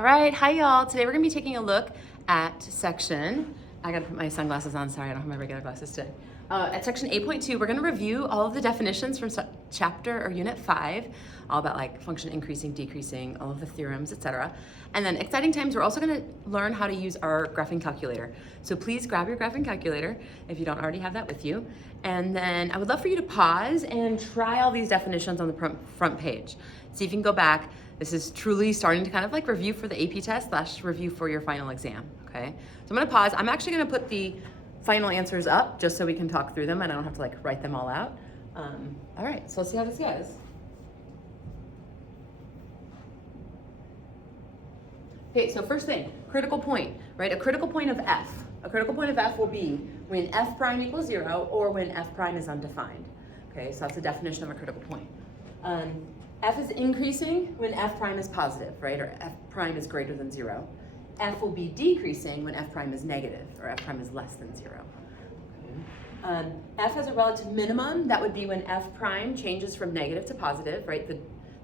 All right, hi y'all. Today we're gonna be taking a look at section, I gotta put my sunglasses on, sorry, I don't have my regular glasses today. At section 8.2, we're gonna review all of the definitions from chapter or unit 5, all about like function increasing, decreasing, all of the theorems, etc. And then exciting times, we're also gonna learn how to use our graphing calculator. So please grab your graphing calculator if you don't already have that with you. And then I would love for you to pause and try all these definitions on the front page. See if you can go back. This is truly starting to kind of like review for the AP test / review for your final exam, okay? So I'm gonna pause. I'm actually gonna put the final answers up just so we can talk through them and I don't have to like write them all out. All right, so let's see how this goes. Okay, so first thing, critical point, right? A critical point of F. A critical point of F will be when F prime equals 0 or when F prime is undefined. Okay, so that's the definition of a critical point. F is increasing when F prime is positive, right? Or F prime is greater than 0. F will be decreasing when F prime is negative or F prime is less than 0. Okay. F has a relative minimum. That would be when F prime changes from negative to positive, right?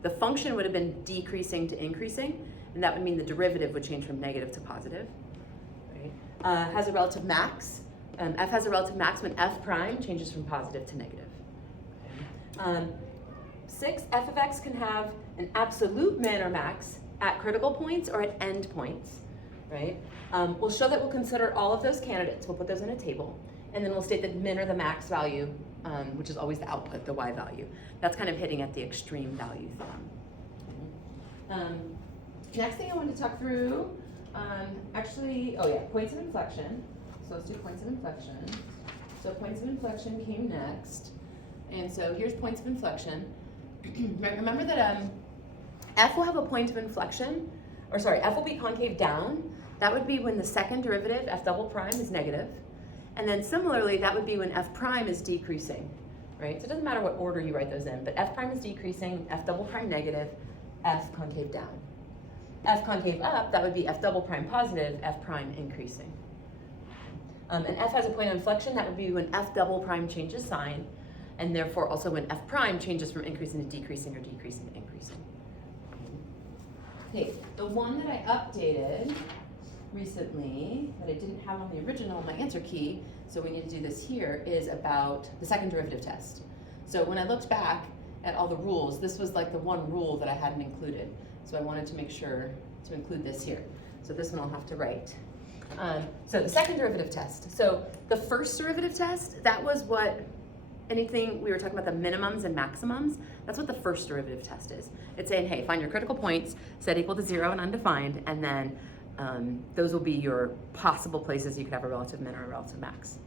The function would have been decreasing to increasing, and that would mean the derivative would change from negative to positive. Right? Has a relative max. F has a relative max when F prime changes from positive to negative. Okay. 6, f of x can have an absolute min or max at critical points or at end points, right? We'll show that we'll consider all of those candidates. We'll put those in a table, and then we'll state that min or the max value, which is always the output, the y value. That's kind of hitting at the extreme value theorem. Next thing I want to talk through, points of inflection. So let's do points of inflection. So points of inflection came next. And so here's points of inflection. Remember that F will have a point of inflection, F will be concave down. That would be when the second derivative, F double prime, is negative. And then similarly, that would be when F prime is decreasing, right? So it doesn't matter what order you write those in, but F prime is decreasing, F double prime negative, F concave down. F concave up, that would be F double prime positive, F prime increasing. And F has a point of inflection, that would be when F double prime changes sign, and therefore also when F prime changes from increasing to decreasing or decreasing to increasing. Okay, the one that I updated recently, that I didn't have on the original, my answer key, so we need to do this here, is about the second derivative test. So when I looked back at all the rules, this was like the one rule that I hadn't included. So I wanted to make sure to include this here. So this one I'll have to write. So the second derivative test. So the first derivative test, that was what anything we were talking about, the minimums and maximums, that's what the first derivative test is. It's saying, hey, find your critical points, set equal to 0 and undefined, and then those will be your possible places you could have a relative min or a relative max,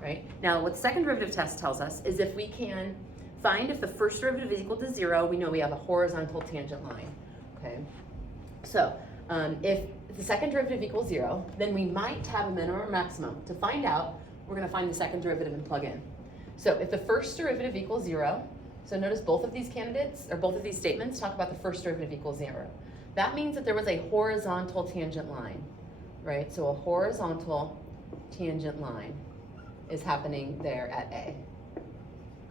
right? Now, what the second derivative test tells us is if we can find if the first derivative is equal to 0, we know we have a horizontal tangent line, okay? So if the second derivative equals 0, then we might have a minimum or maximum. To find out, we're gonna find the second derivative and plug in. So if the first derivative equals 0, so notice both of these candidates, or both of these statements talk about the first derivative equals 0. That means that there was a horizontal tangent line, right? So a horizontal tangent line is happening there at A.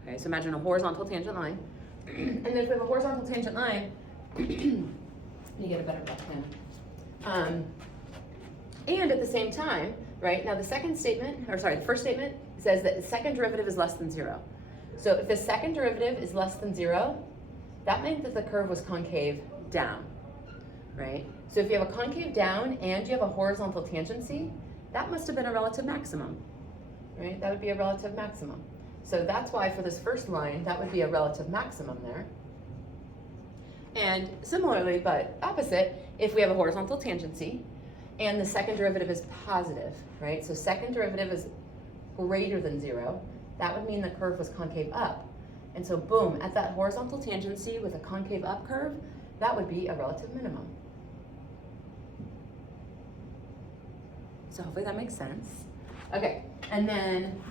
Okay, so imagine a horizontal tangent line. And then if we have a horizontal tangent line, let me get a better plan. And at the same time, right, now the first statement says that the second derivative is less than 0. So if the second derivative is less than 0, that meant that the curve was concave down, right? So if you have a concave down and you have a horizontal tangency, that must have been a relative maximum, right? That would be a relative maximum. So that's why for this first line, that would be a relative maximum there. And similarly, but opposite, if we have a horizontal tangency and the second derivative is positive, right? So second derivative is greater than 0, that would mean the curve was concave up. And so boom, at that horizontal tangency with a concave up curve, that would be a relative minimum. So hopefully that makes sense. Okay, and then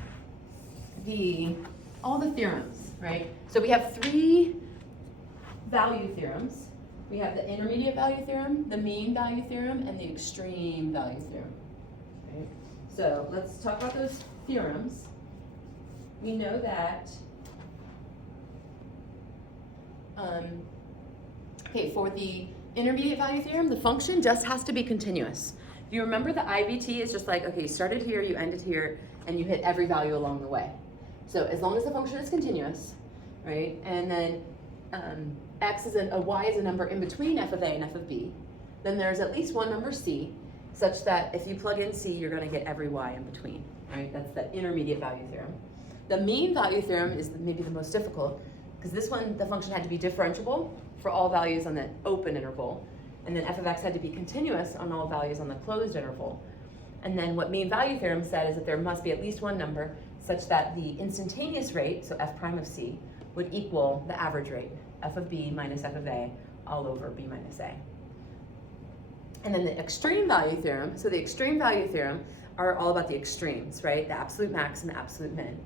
all the theorems, right? So we have 3 value theorems. We have the intermediate value theorem, the mean value theorem, and the extreme value theorem. Right? So let's talk about those theorems. We know that for the intermediate value theorem, the function just has to be continuous. If you remember, the IVT is just like, okay, you started here, you ended here, and you hit every value along the way. So as long as the function is continuous, right, and then y is a number in between f of a and f of b, then there's at least one number c, such that if you plug in c, you're going to get every y in between, right? That's the intermediate value theorem. The mean value theorem is maybe the most difficult, because this one, the function had to be differentiable for all values on the open interval, and then f of x had to be continuous on all values on the closed interval. And then what mean value theorem said is that there must be at least one number such that the instantaneous rate, so f prime of c, would equal the average rate, f of b minus f of a all over b minus a. And then the extreme value theorem, so the extreme value theorem are all about the extremes, right? The absolute max and the absolute min.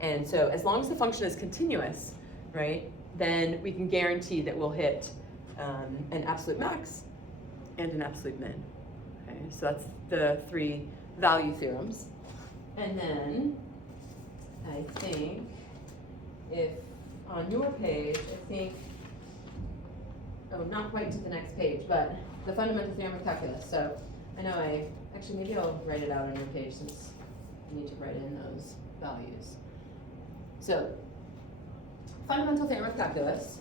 And so as long as the function is continuous, right, then we can guarantee that we'll hit an absolute max and an absolute min. Okay, so that's the three value theorems. And then I think if on your page, I think, oh, not quite to the next page, but the fundamental theorem of calculus. So I know actually maybe I'll write it out on your page since you need to write in those values. So fundamental theorem of calculus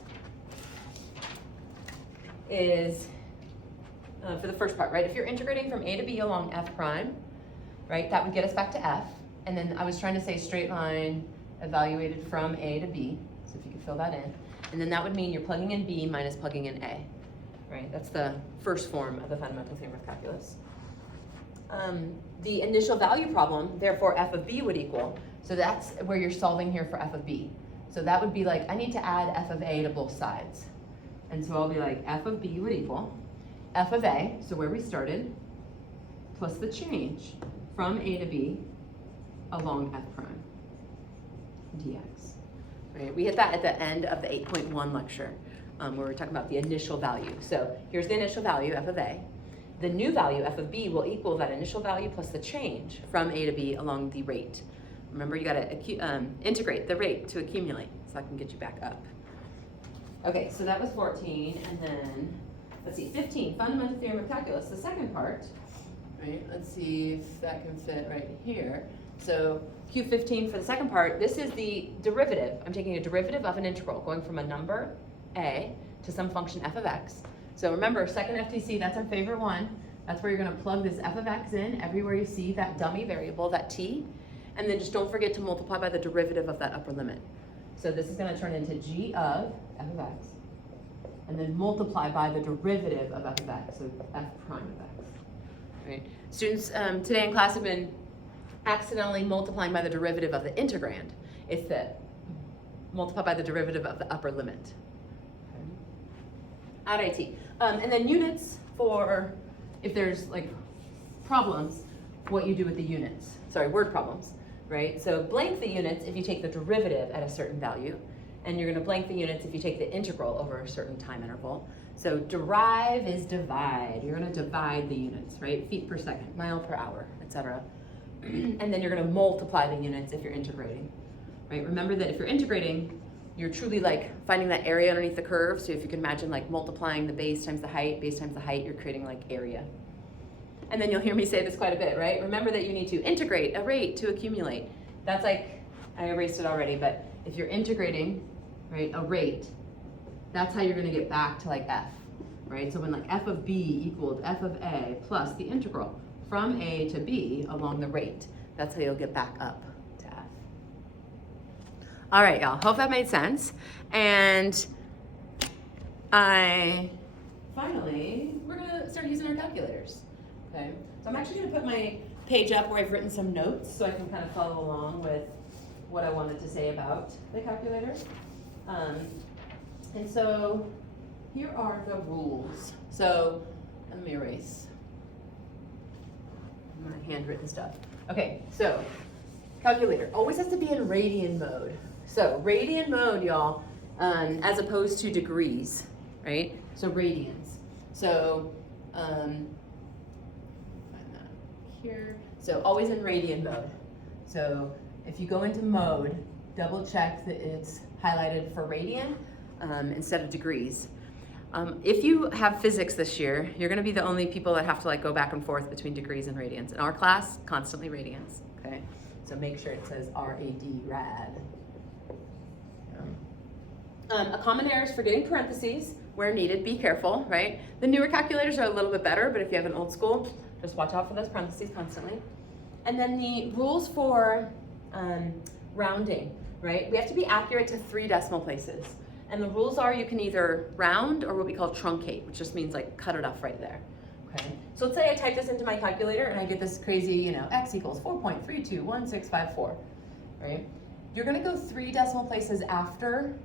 is, for the first part, right, if you're integrating from a to b along f prime, right, that would get us back to f. And then I was trying to say straight line evaluated from a to b, so if you could fill that in. And then that would mean you're plugging in b minus plugging in a, right? That's the first form of the fundamental theorem of calculus. The initial value problem, therefore f of b would equal, so that's where you're solving here for f of b. So that would be like, I need to add f of a to both sides. And so I'll be like, f of b would equal f of a, so where we started, plus the change from a to b along f prime dx. Right? We hit that at the end of the 8.1 lecture, where we're talking about the initial value. So here's the initial value, f of a. The new value, f of b, will equal that initial value plus the change from a to b along the rate. Remember, you got to integrate the rate to accumulate, so I can get you back up. Okay, so that was 14, and then, let's see, 15, fundamental theorem of calculus, the second part. Right, let's see if that can fit right here. So Q15 for the second part, this is the derivative. I'm taking a derivative of an integral, going from a number, a, to some function f of x. So remember, second FTC, that's our favorite one. That's where you're going to plug this f of x in everywhere you see that dummy variable, that t. And then just don't forget to multiply by the derivative of that upper limit. So this is going to turn into g of f of x, and then multiply by the derivative of f of x, so f prime of x. Right? Students today in class have been accidentally multiplying by the derivative of the integrand. It's the multiply by the derivative of the upper limit. Okay. At IT. And then units for if there's like problems, what you do with the units. Sorry, word problems, right? So blank the units if you take the derivative at a certain value, and you're going to blank the units if you take the integral over a certain time interval. So derive is divide. You're going to divide the units, right? Feet per second, mile per hour, etc. And then you're going to multiply the units if you're integrating, right? Remember that if you're integrating, you're truly like finding that area underneath the curve. So if you can imagine like multiplying the base times the height, you're creating like area. And then you'll hear me say this quite a bit, right? Remember that you need to integrate a rate to accumulate. That's like, I erased it already, but if you're integrating, right, a rate, that's how you're going to get back to like f, right? So when like f of b equaled f of a plus the integral from a to b along the rate, that's how you'll get back up to f. All right, y'all, hope that made sense. And finally, we're going to start using our calculators. Okay, so I'm actually going to put my page up where I've written some notes so I can kind of follow along with what I wanted to say about the calculator. And so here are the rules. So let me erase my handwritten stuff. Okay, so calculator always has to be in radian mode. So radian mode, y'all, as opposed to degrees, right? So radians. So here. So always in radian mode. So if you go into mode, double check that it's highlighted for radian instead of degrees. If you have physics this year, you're going to be the only people that have to like go back and forth between degrees and radians. In our class, constantly radians, okay? So make sure it says RAD, rad. A common error is forgetting parentheses where needed. Be careful, right? The newer calculators are a little bit better, but if you have an old school, just watch out for those parentheses constantly. And then the rules for rounding, right? We have to be accurate to 3 decimal places. And the rules are you can either round or what we call truncate, which just means like cut it off right there. Okay. So let's say I type this into my calculator and I get this crazy, you know, x equals 4.321654, right? You're gonna go 3 decimal places after,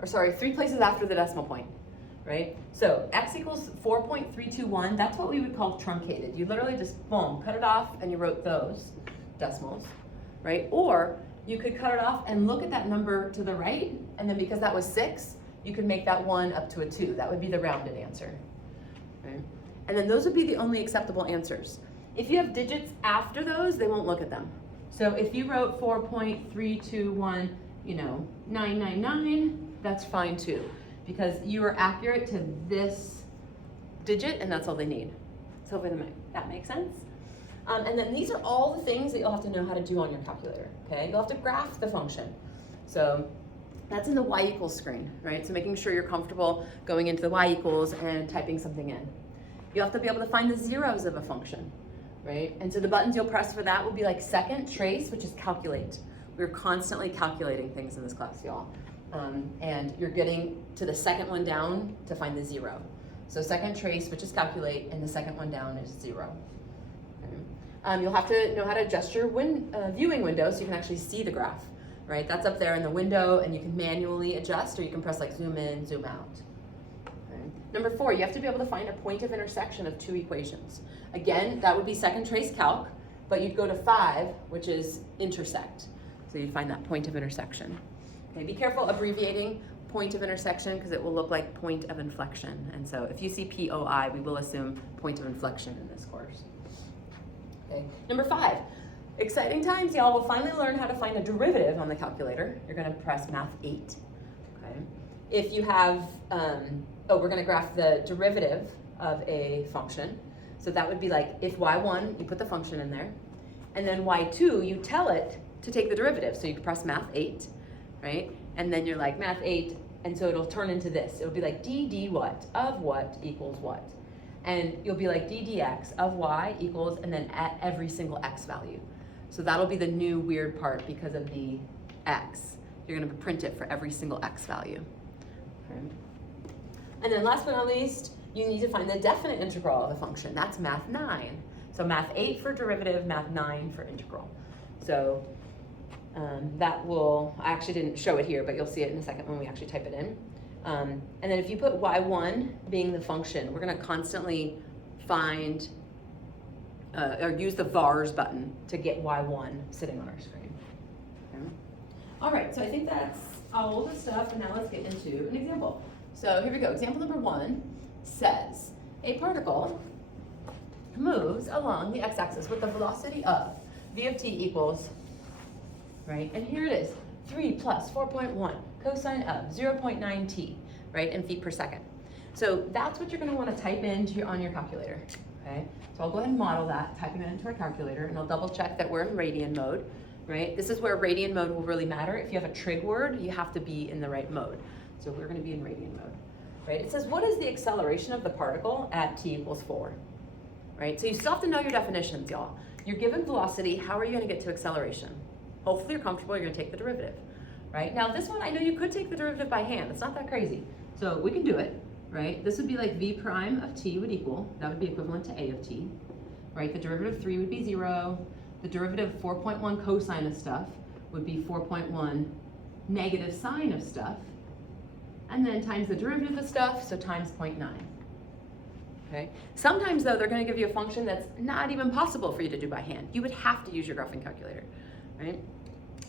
or sorry, 3 places after the decimal point, right? So x equals 4.321, that's what we would call truncated. You literally just, boom, cut it off and you wrote those decimals, right? Or you could cut it off and look at that number to the right, and then because that was 6, you could make that 1 up to a 2. That would be the rounded answer, right? And then those would be the only acceptable answers. If you have digits after those, they won't look at them. So if you wrote 4.321, you know, 999, that's fine too, because you are accurate to this digit, and that's all they need. So hopefully that makes sense. And then these are all the things that you'll have to know how to do on your calculator, okay? You'll have to graph the function. So that's in the y equals screen, right? So making sure you're comfortable going into the y equals and typing something in. You'll have to be able to find the zeros of a function, right? And so the buttons you'll press for that will be like second, trace, which is calculate. We're constantly calculating things in this class, y'all. And you're getting to the second one down to find the 0. So second trace, which is calculate, and the second one down is 0. Okay. You'll have to know how to adjust your viewing window so you can actually see the graph, right? That's up there in the window, and you can manually adjust, or you can press like zoom in, zoom out. Okay. Number 4, you have to be able to find a point of intersection of 2 equations. Again, that would be second trace calc, but you'd go to 5, which is intersect. So you'd find that point of intersection. Okay, be careful abbreviating point of intersection because it will look like point of inflection. And so if you see POI, we will assume point of inflection in this course. Okay. Number 5, exciting times, y'all. We'll finally learn how to find a derivative on the calculator. You're going to press Math 8. Okay. If you have, we're going to graph the derivative of a function. So that would be like if y1, you put the function in there, and then y2, you tell it to take the derivative. So you can press Math 8. Right? And then you're like Math 8, and so it'll turn into this. It'll be like d what of what equals what. And you'll be like d dx of y equals, and then at every single x value. So that'll be the new weird part because of the x. You're gonna print it for every single x value. Okay. And then last but not least, you need to find the definite integral of the function. That's Math 9. So Math 8 for derivative, Math 9 for integral. So that will, I actually didn't show it here, but you'll see it in a second when we actually type it in. And then if you put y1 being the function, we're going to constantly find or use the vars button to get y1 sitting on our screen. Okay. All right, so I think that's all the stuff, and now let's get into an example. So here we go. Example number 1 says a particle moves along the x-axis with the velocity of v of t equals, right? And here it is, 3 plus 4.1 cosine of 0.9 t, right, in feet per second. So that's what you're going to want to type in on your calculator, okay? So I'll go ahead and model that, typing it into our calculator, and I'll double check that we're in radian mode, right? This is where radian mode will really matter. If you have a trig word, you have to be in the right mode. So we're going to be in radian mode, right? It says, what is the acceleration of the particle at t equals 4, right? So you still have to know your definitions, y'all. You're given velocity, how are you going to get to acceleration? Hopefully you're comfortable, you're going to take the derivative, right? Now this one, I know you could take the derivative by hand. It's not that crazy. So we can do it, right? This would be like v prime of t would equal, that would be equivalent to a of t, right? The derivative of 3 would be 0. The derivative of 4.1 cosine of stuff would be 4.1 negative sine of stuff. And then times the derivative of stuff, so times 0.9. Okay. Sometimes though, they're going to give you a function that's not even possible for you to do by hand. You would have to use your graphing calculator, right?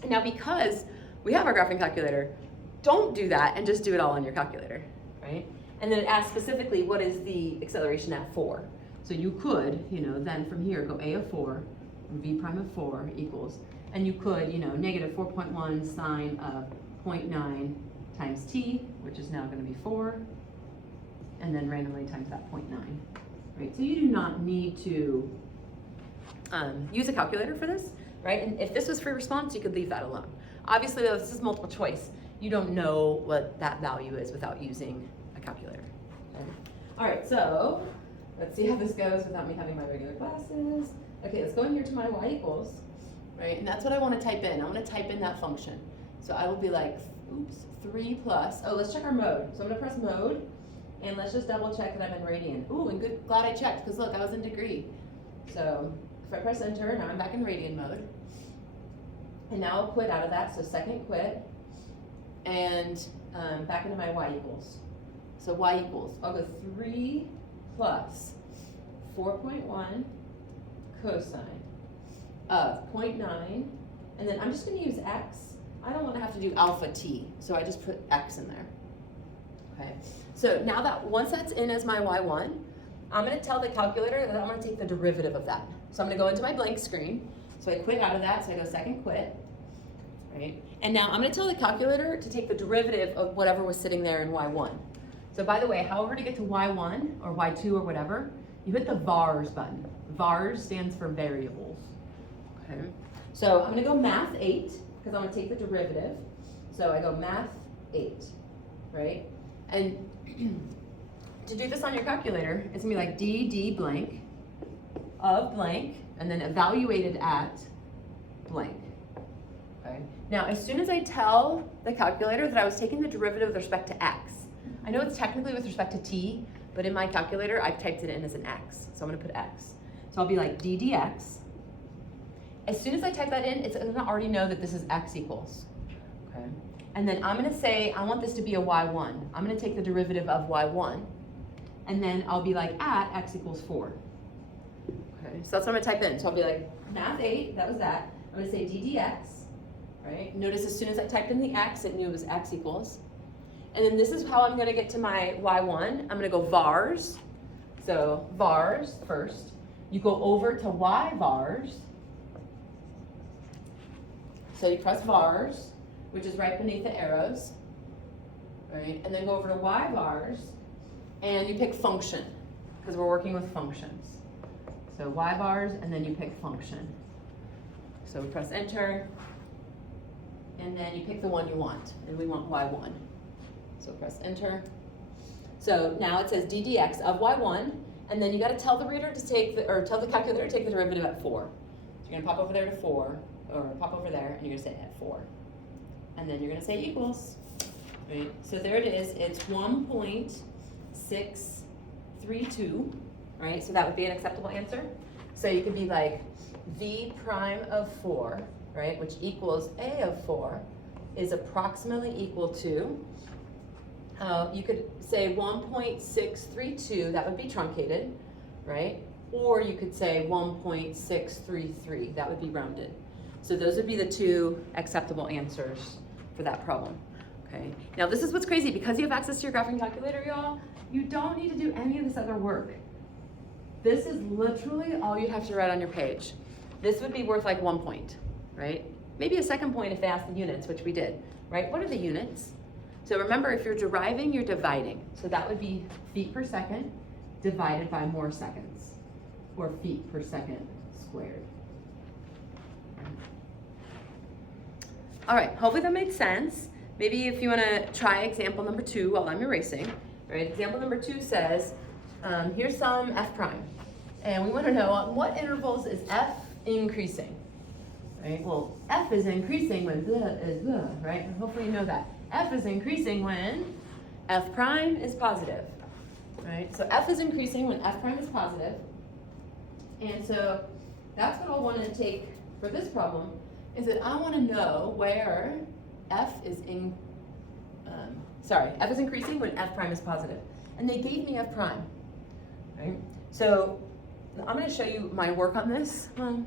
Now because we have our graphing calculator, don't do that and just do it all on your calculator, right? And then it asks specifically what is the acceleration at 4. So you could, then from here go a of 4, v prime of 4 equals, and you could, negative 4.1 sine of 0.9 times t, which is now going to be 4. and then randomly times that 0.9, right? So you do not need to use a calculator for this, right? And if this was free response, you could leave that alone. Obviously, though, this is multiple choice. You don't know what that value is without using a calculator. Okay? All right, so let's see how this goes without me having my regular glasses. Okay, let's go in here to my y equals, right? And that's what I want to type in. I want to type in that function. So I will be like, oops, 3 plus, oh, let's check our mode. So I'm going to press mode, and let's just double check that I'm in radian. Ooh, and glad I checked, because look, I was in degree. So if I press enter, now I'm back in radian mode. And now I'll quit out of that, so second quit, and back into my y equals. So y equals, I'll go 3 plus 4.1 cosine of 0.9, and then I'm just going to use x. I don't want to have to do alpha t, so I just put x in there. Okay, so now that once that's in as my y1, I'm going to tell the calculator that I'm going to take the derivative of that. So I'm going to go into my blank screen. So I quit out of that, so I go second quit, right? And now I'm going to tell the calculator to take the derivative of whatever was sitting there in y1. So by the way, however to get to y1 or y2 or whatever, you hit the vars button. Vars stands for variables. Okay. So I'm going to go math 8 because I'm going to take the derivative. So I go math 8, right? And to do this on your calculator, it's going to be like d blank of blank and then evaluated at blank. Okay. Now, as soon as I tell the calculator that I was taking the derivative with respect to x, I know it's technically with respect to t, but in my calculator, I've typed it in as an x. So I'm going to put x. So I'll be like d dx. As soon as I type that in, it's going to already know that this is x equals. Okay. And then I'm going to say, I want this to be a y1. I'm going to take the derivative of y1. And then I'll be like at x equals 4. Okay. So that's what I'm going to type in. So I'll be like math 8, that was that. I'm going to say d dx. Right? Notice as soon as I typed in the x, it knew it was x equals. And then this is how I'm going to get to my y1. I'm going to go vars. So vars first. You go over to y vars. So you press vars, which is right beneath the arrows. Right? And then go over to y vars, and you pick function, because we're working with functions. So y vars, and then you pick function. So we press enter. And then you pick the one you want, and we want y1. So press enter. So now it says d dx of y1, and then you got to tell the reader to take the, or tell the calculator to take the derivative at 4. So you're going to pop over there to 4, or pop over there, and you're going to say at 4. And then you're going to say equals. Right? So there it is. It's 1.632, right? So that would be an acceptable answer. So you could be like v prime of 4, right, which equals a of 4, is approximately equal to, you could say 1.632, that would be truncated, right? Or you could say 1.633, that would be rounded. So those would be the two acceptable answers for that problem, okay? Now this is what's crazy, because you have access to your graphing calculator, y'all, you don't need to do any of this other work. This is literally all you'd have to write on your page. This would be worth like 1 point. Right? Maybe a second point if they ask the units, which we did, right? What are the units? So remember, if you're deriving, you're dividing. So that would be feet per second divided by more seconds, or feet per second squared. All right, hopefully that made sense. Maybe if you want to try example number 2 while I'm erasing, right? Example number 2 says, here's some f prime, and we want to know on what intervals is f increasing. Right? Well, f is increasing when the is the, right? And hopefully you know that. F is increasing when f prime is positive, right? So f is increasing when f prime is positive. And so that's what I'll want to take for this problem, is that I want to know where f is f is increasing when f prime is positive. And they gave me f prime, right? So I'm going to show you my work on this. I'm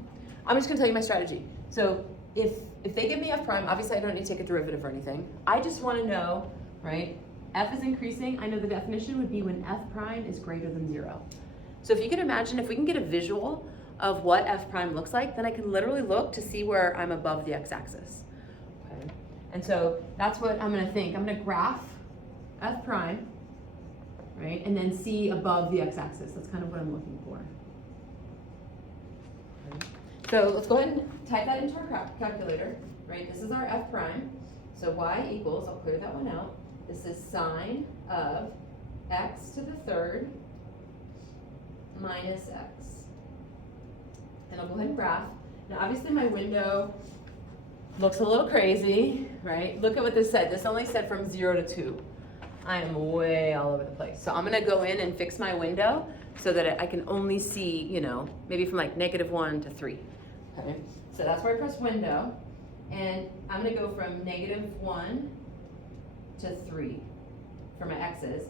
just going to tell you my strategy. So if they give me f prime, obviously I don't need to take a derivative or anything. I just want to know, right, f is increasing. I know the definition would be when f prime is greater than 0. So if you can imagine, if we can get a visual of what f prime looks like, then I can literally look to see where I'm above the x-axis. Okay. And so that's what I'm going to think. I'm going to graph f prime, right? And then C above the x-axis. That's kind of what I'm looking for. So let's go ahead and type that into our calculator, right? This is our f prime. So y equals, I'll clear that one out. This is sine of x to the third minus x. And I'll go ahead and graph. Now obviously my window looks a little crazy, right? Look at what this said. This only said from 0 to 2. I am way all over the place. So I'm gonna go in and fix my window so that I can only see, you know, maybe from like -1 to 3. Okay, so that's where I press window. And I'm gonna go from -1 to 3 for my x's.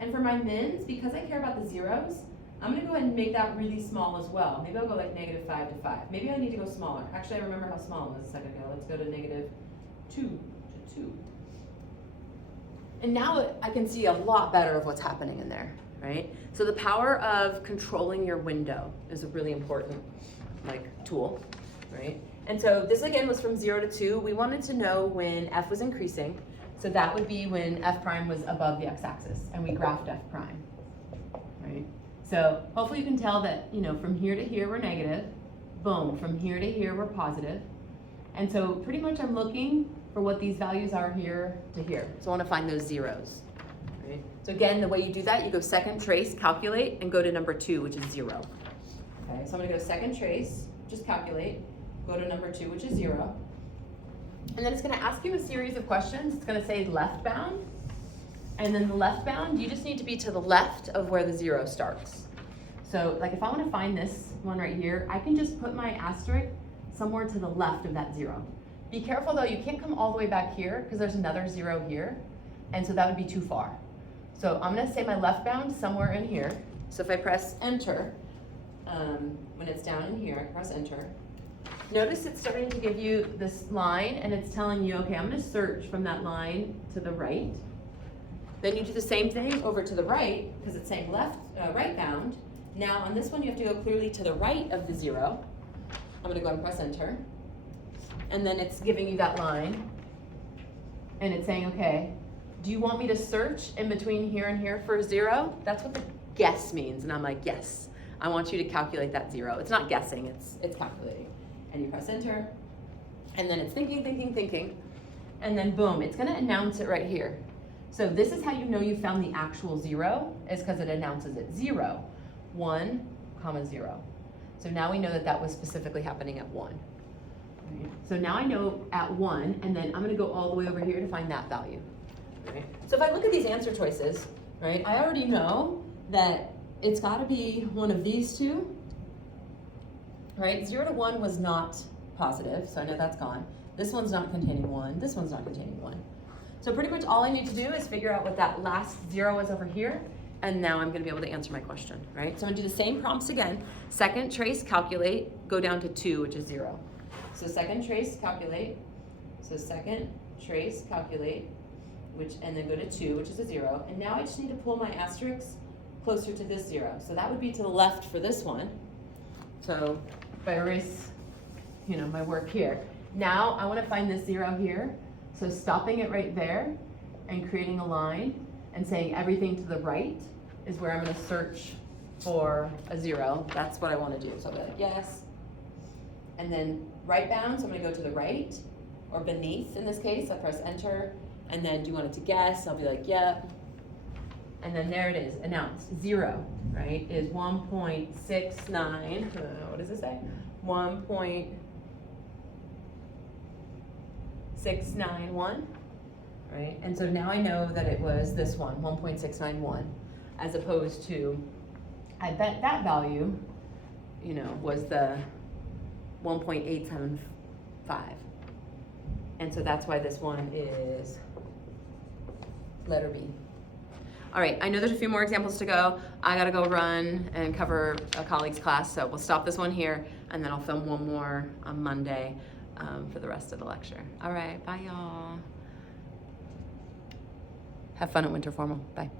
And for my mins, because I care about the zeros, I'm gonna go ahead and make that really small as well. Maybe I'll go like -5 to 5. Maybe I need to go smaller. Actually, I remember how small it was a second ago. Let's go to -2 to 2. And now I can see a lot better of what's happening in there, right? So the power of controlling your window is a really important tool, right? And so this again was from 0 to 2. We wanted to know when f was increasing. So that would be when f prime was above the x-axis, and we graphed f prime, right? So hopefully you can tell that, you know, from here to here we're negative. Boom, from here to here we're positive. And so pretty much I'm looking for what these values are here to here. So I want to find those zeros, right? So again, the way you do that, you go second trace, calculate, and go to number 2, which is 0. Okay, so I'm gonna go second trace, just calculate, go to number 2, which is 0. And then it's gonna ask you a series of questions. It's gonna say left bound. And then the left bound, you just need to be to the left of where the 0 starts. So like if I wanna find this one right here, I can just put my asterisk somewhere to the left of that 0. Be careful though, you can't come all the way back here because there's another 0 here. And so that would be too far. So I'm gonna say my left bound somewhere in here. So if I press enter, when it's down in here, I can press enter. Notice it's starting to give you this line and it's telling you, okay, I'm gonna search from that line to the right. Then you do the same thing over to the right because it's saying right bound. Now on this one, you have to go clearly to the right of the 0. I'm gonna go ahead and press enter. And then it's giving you that line. And it's saying, okay, do you want me to search in between here and here for 0? That's what the guess means. And I'm like, yes, I want you to calculate that 0. It's not guessing, it's calculating. And you press enter. And then it's thinking. And then boom, it's gonna announce it right here. So this is how you know you found the actual 0, is because it announces it. 0, 1, 0. So now we know that that was specifically happening at 1. Right. So now I know at 1, and then I'm gonna go all the way over here to find that value. Right. So if I look at these answer choices, right, I already know that it's gotta be one of these two, right? 0 to 1 was not positive, so I know that's gone. This one's not containing 1, this one's not containing 1. So pretty much all I need to do is figure out what that last 0 is over here, and now I'm gonna be able to answer my question, right? So I'm gonna do the same prompts again. Second trace, calculate, go down to 2, which is 0. So second trace, calculate. So second trace, calculate, and then go to 2, which is a 0. And now I just need to pull my asterisks closer to this 0. So that would be to the left for this one. So if I erase, you know, my work here. Now I wanna find this 0 here. So stopping it right there and creating a line and saying everything to the right is where I'm gonna search for a 0. That's what I wanna do. So I'll be like, yes. And then right bound, so I'm gonna go to the right, or beneath in this case. I press enter. And then do you want it to guess? I'll be like, yep. And then there it is, announced. 0, right, is 1.69, what does it say? 1.691, right? And so now I know that it was this one, 1.691, as opposed to, I bet that value, you know, was the 1.875. And so that's why this one is letter B. All right, I know there's a few more examples to go. I gotta go run and cover a colleague's class, so we'll stop this one here, and then I'll film one more on Monday for the rest of the lecture. All right, bye y'all. Have fun at Winter Formal, bye.